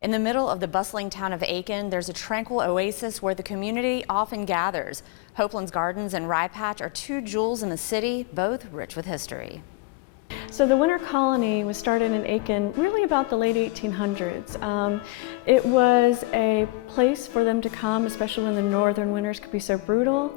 In the middle of the bustling town of Aiken, there's a tranquil oasis where the community often gathers. Hopelands Gardens and Rye Patch are two jewels in the city, both rich with history. So the winter colony was started in Aiken really about the late 1800s. It was a place for them to come, especially when the northern winters could be so brutal.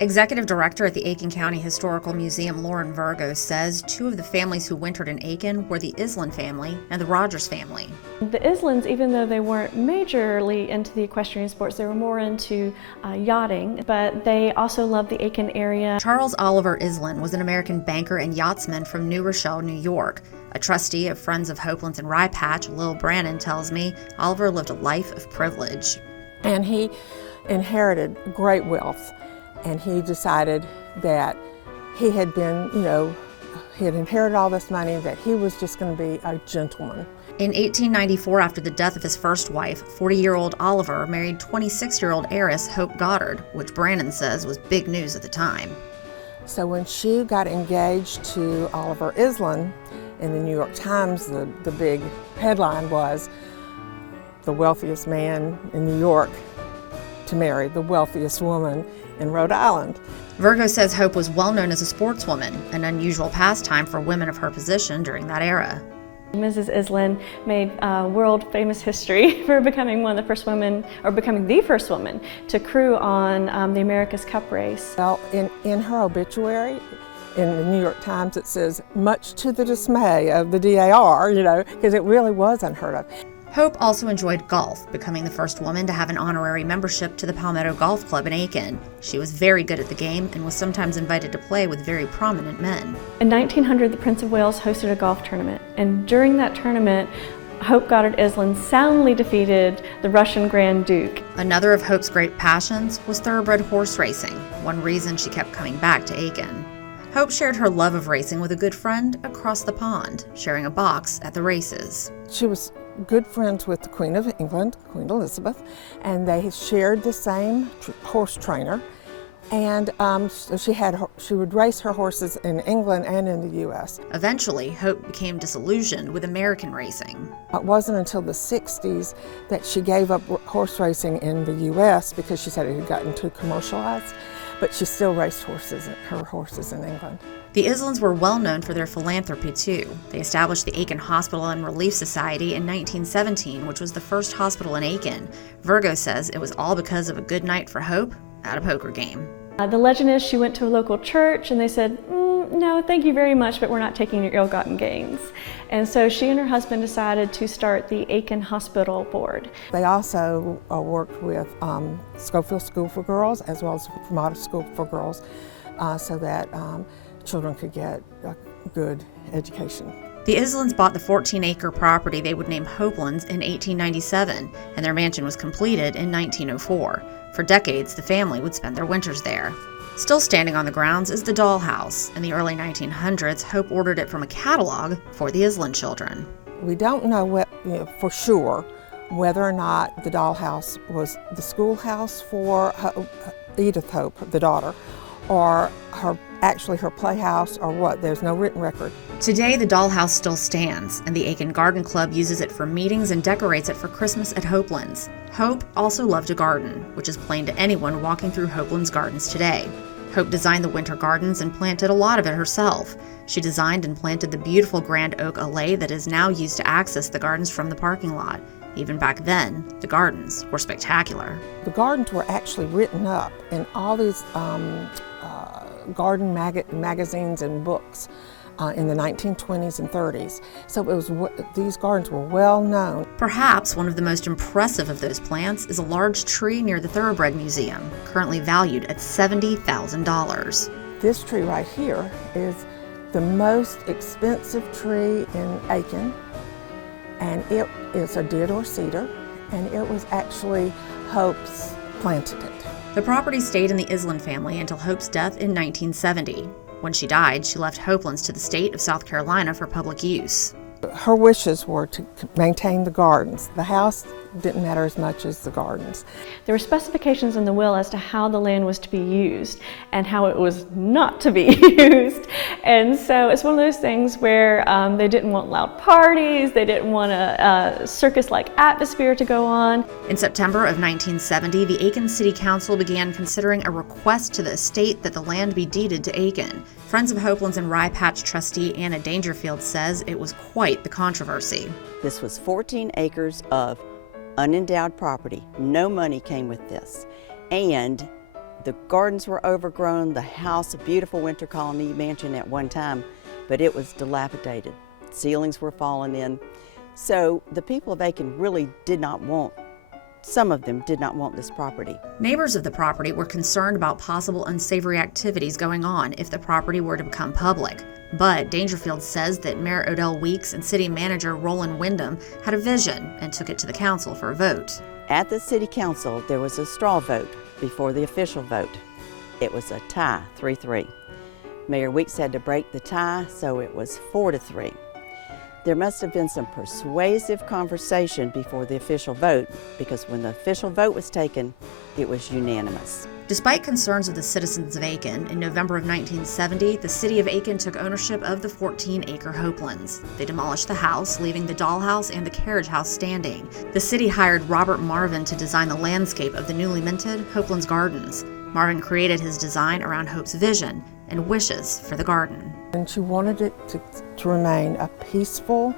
Executive Director at the Aiken County Historical Museum, Lauren Virgo, says two of the families who wintered in Aiken were the Island family and the Rogers family. The Islands, even though they weren't majorly into the equestrian sports, they were more into yachting, but they also loved the Aiken area. Charles Oliver Island was an American banker and yachtsman from New Rochelle, New York. A trustee of Friends of Hopelands and Rye Patch, Lil Brannon, tells me Oliver lived a life of privilege. And he inherited great wealth. And he decided that he had been, he had inherited all this money, that he was just going to be a gentleman. In 1894, after the death of his first wife, 40-year-old Oliver married 26-year-old heiress Hope Goddard, which Brannon says was big news at the time. So when she got engaged to Oliver Island in the New York Times, the big headline was, "The wealthiest man in New York to marry the wealthiest woman in Rhode Island." Virgo says Hope was well known as a sportswoman, an unusual pastime for women of her position during that era. Mrs. Island made world famous history for becoming one of the first women, or becoming the first woman, to crew on the America's Cup race. Well, in her obituary, in the New York Times, it says, "much to the dismay of the DAR," because it really was unheard of. Hope also enjoyed golf, becoming the first woman to have an honorary membership to the Palmetto Golf Club in Aiken. She was very good at the game and was sometimes invited to play with very prominent men. In 1900, the Prince of Wales hosted a golf tournament, and during that tournament, Hope Goddard Island soundly defeated the Russian Grand Duke. Another of Hope's great passions was thoroughbred horse racing, one reason she kept coming back to Aiken. Hope shared her love of racing with a good friend across the pond, sharing a box at the races. She was good friends with the Queen of England, Queen Elizabeth, and they shared the same horse trainer. And so she would race her horses in England and in the U.S. Eventually, Hope became disillusioned with American racing. It wasn't until the 60s that she gave up horse racing in the U.S. because she said it had gotten too commercialized, but she still raced her horses in England. The Islands were well known for their philanthropy, too. They established the Aiken Hospital and Relief Society in 1917, which was the first hospital in Aiken. Virgo says it was all because of a good night for Hope at a poker game. The legend is she went to a local church and they said, "No, thank you very much, but we're not taking your ill-gotten gains." And so she and her husband decided to start the Aiken Hospital Board. They also worked with Schofield School for Girls as well as Ramada School for Girls so that children could get a good education. The Islands bought the 14-acre property they would name Hopelands in 1897, and their mansion was completed in 1904. For decades, the family would spend their winters there. Still standing on the grounds is the dollhouse. In the early 1900s, Hope ordered it from a catalog for the Island children. We don't know for sure whether or not the dollhouse was the schoolhouse for Edith Hope, the daughter, or actually her playhouse, or what. There's no written record. Today, the dollhouse still stands, and the Aiken Garden Club uses it for meetings and decorates it for Christmas at Hopelands. Hope also loved a garden, which is plain to anyone walking through Hopelands Gardens today. Hope designed the winter gardens and planted a lot of it herself. She designed and planted the beautiful grand oak alley that is now used to access the gardens from the parking lot. Even back then, the gardens were spectacular. The gardens were actually written up in all these garden magazines and books in the 1920s and 30s. So these gardens were well known. Perhaps one of the most impressive of those plants is a large tree near the Thoroughbred Museum, currently valued at $70,000. This tree right here is the most expensive tree in Aiken, and it is a deodar cedar, and it was actually Hope's planted it. The property stayed in the Island family until Hope's death in 1970. When she died, she left Hopelands to the state of South Carolina for public use. Her wishes were to maintain the gardens. The house didn't matter as much as the gardens. There were specifications in the will as to how the land was to be used and how it was not to be used. And so it's one of those things where they didn't want loud parties, they didn't want a circus-like atmosphere to go on. In September of 1970, the Aiken City Council began considering a request to the estate that the land be deeded to Aiken. Friends of Hopelands and Rye Patch trustee Anna Dangerfield says it was quite the controversy. This was 14 acres of unendowed property. No money came with this. And the gardens were overgrown, the house, a beautiful winter colony mansion at one time, but it was dilapidated. Ceilings were falling in. So the people of Aiken really did not want, some of them did not want this property. Neighbors of the property were concerned about possible unsavory activities going on if the property were to become public. But Dangerfield says that Mayor Odell Weeks and City Manager Roland Wyndham had a vision and took it to the council for a vote. At the City Council, there was a straw vote before the official vote. It was a tie, 3-3. Mayor Weeks had to break the tie, so it was 4-3. There must have been some persuasive conversation before the official vote, because when the official vote was taken, it was unanimous. Despite concerns of the citizens of Aiken, in November of 1970, the city of Aiken took ownership of the 14-acre Hopelands. They demolished the house, leaving the dollhouse and the carriage house standing. The city hired Robert Marvin to design the landscape of the newly minted Hopelands Gardens. Marvin created his design around Hope's vision and wishes for the garden. And she wanted it to remain a peaceful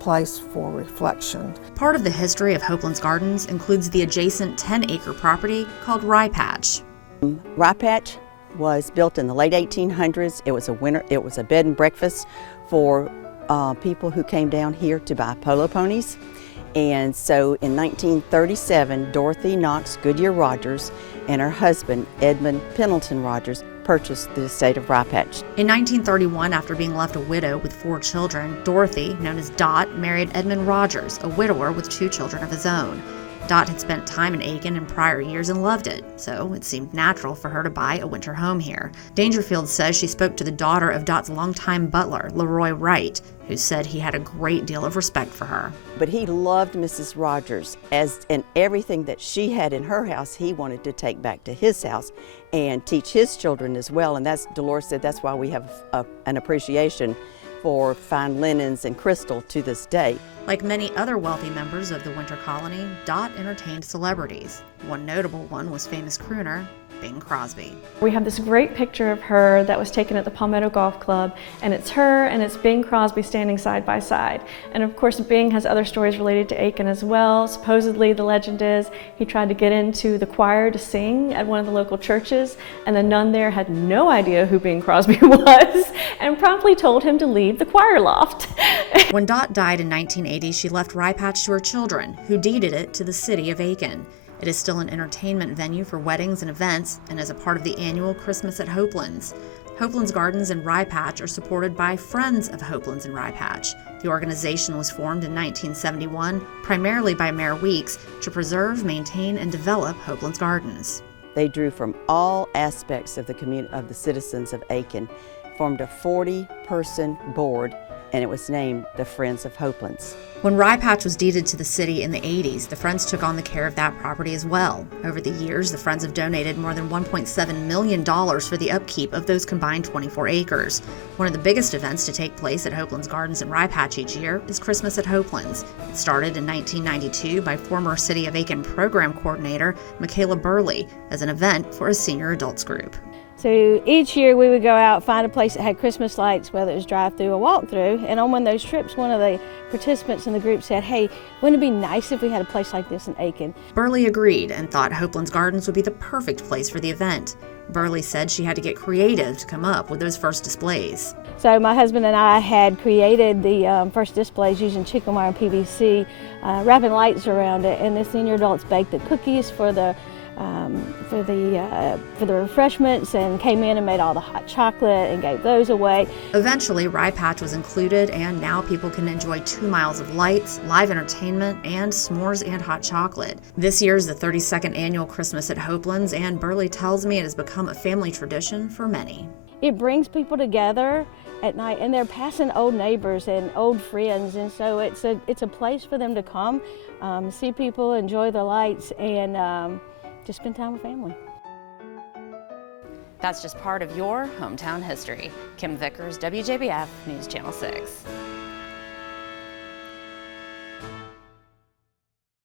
place for reflection. Part of the history of Hopelands Gardens includes the adjacent 10-acre property called Rye Patch. Rye Patch was built in the late 1800s. It was a bed and breakfast for people who came down here to buy polo ponies. And so in 1937, Dorothy Knox Goodyear Rogers and her husband, Edmund Pendleton Rogers, purchased the estate of Rye Patch. In 1931, after being left a widow with 4 children, Dorothy, known as Dot, married Edmund Rogers, a widower with 2 children of his own. Dot had spent time in Aiken in prior years and loved it, so it seemed natural for her to buy a winter home here. Dangerfield says she spoke to the daughter of Dot's longtime butler, Leroy Wright, who said he had a great deal of respect for her. But he loved Mrs. Rogers, and everything that she had in her house, he wanted to take back to his house and teach his children as well. And Dolores said that's why we have an appreciation for fine linens and crystal to this day. Like many other wealthy members of the winter colony, Dot entertained celebrities. One notable one was famous crooner Bing Crosby. We have this great picture of her that was taken at the Palmetto Golf Club, and it's her and it's Bing Crosby standing side by side. And of course, Bing has other stories related to Aiken as well. Supposedly, the legend is he tried to get into the choir to sing at one of the local churches, and the nun there had no idea who Bing Crosby was and promptly told him to leave the choir loft. When Dot died in 1980, she left Rye Patch to her children, who deeded it to the city of Aiken. It is still an entertainment venue for weddings and events, and is a part of the annual Christmas at Hopelands. Hopelands Gardens and Rye Patch are supported by Friends of Hopelands and Rye Patch. The organization was formed in 1971, primarily by Mayor Weeks, to preserve, maintain, and develop Hopelands Gardens. They drew from all aspects of the community, of the citizens of Aiken, formed a 40-person board, and it was named the Friends of Hopelands. When Rye Patch was deeded to the city in the 80s, the Friends took on the care of that property as well. Over the years, the Friends have donated more than $1.7 million for the upkeep of those combined 24 acres. One of the biggest events to take place at Hopelands Gardens and Rye Patch each year is Christmas at Hopelands. It started in 1992 by former City of Aiken program coordinator Michaela Burley as an event for a senior adults group. So each year we would go out, find a place that had Christmas lights, whether it was drive-through or walk-through, and on one of those trips, one of the participants in the group said, "Hey, wouldn't it be nice if we had a place like this in Aiken?" Burley agreed and thought Hopelands Gardens would be the perfect place for the event. Burley said she had to get creative to come up with those first displays. So my husband and I had created the first displays using chicken wire and PVC, wrapping lights around it, and the senior adults baked the cookies for the refreshments and came in and made all the hot chocolate and gave those away. Eventually, Rye Patch was included, and now people can enjoy 2 miles of lights, live entertainment, and s'mores and hot chocolate. This year is the 32nd annual Christmas at Hopelands, and Burley tells me it has become a family tradition for many. It brings people together at night, and they're passing old neighbors and old friends, and so it's a place for them to come, see people, enjoy the lights, and just spend time with family. That's just part of your hometown history. Kim Vickers, WJBF News Channel 6.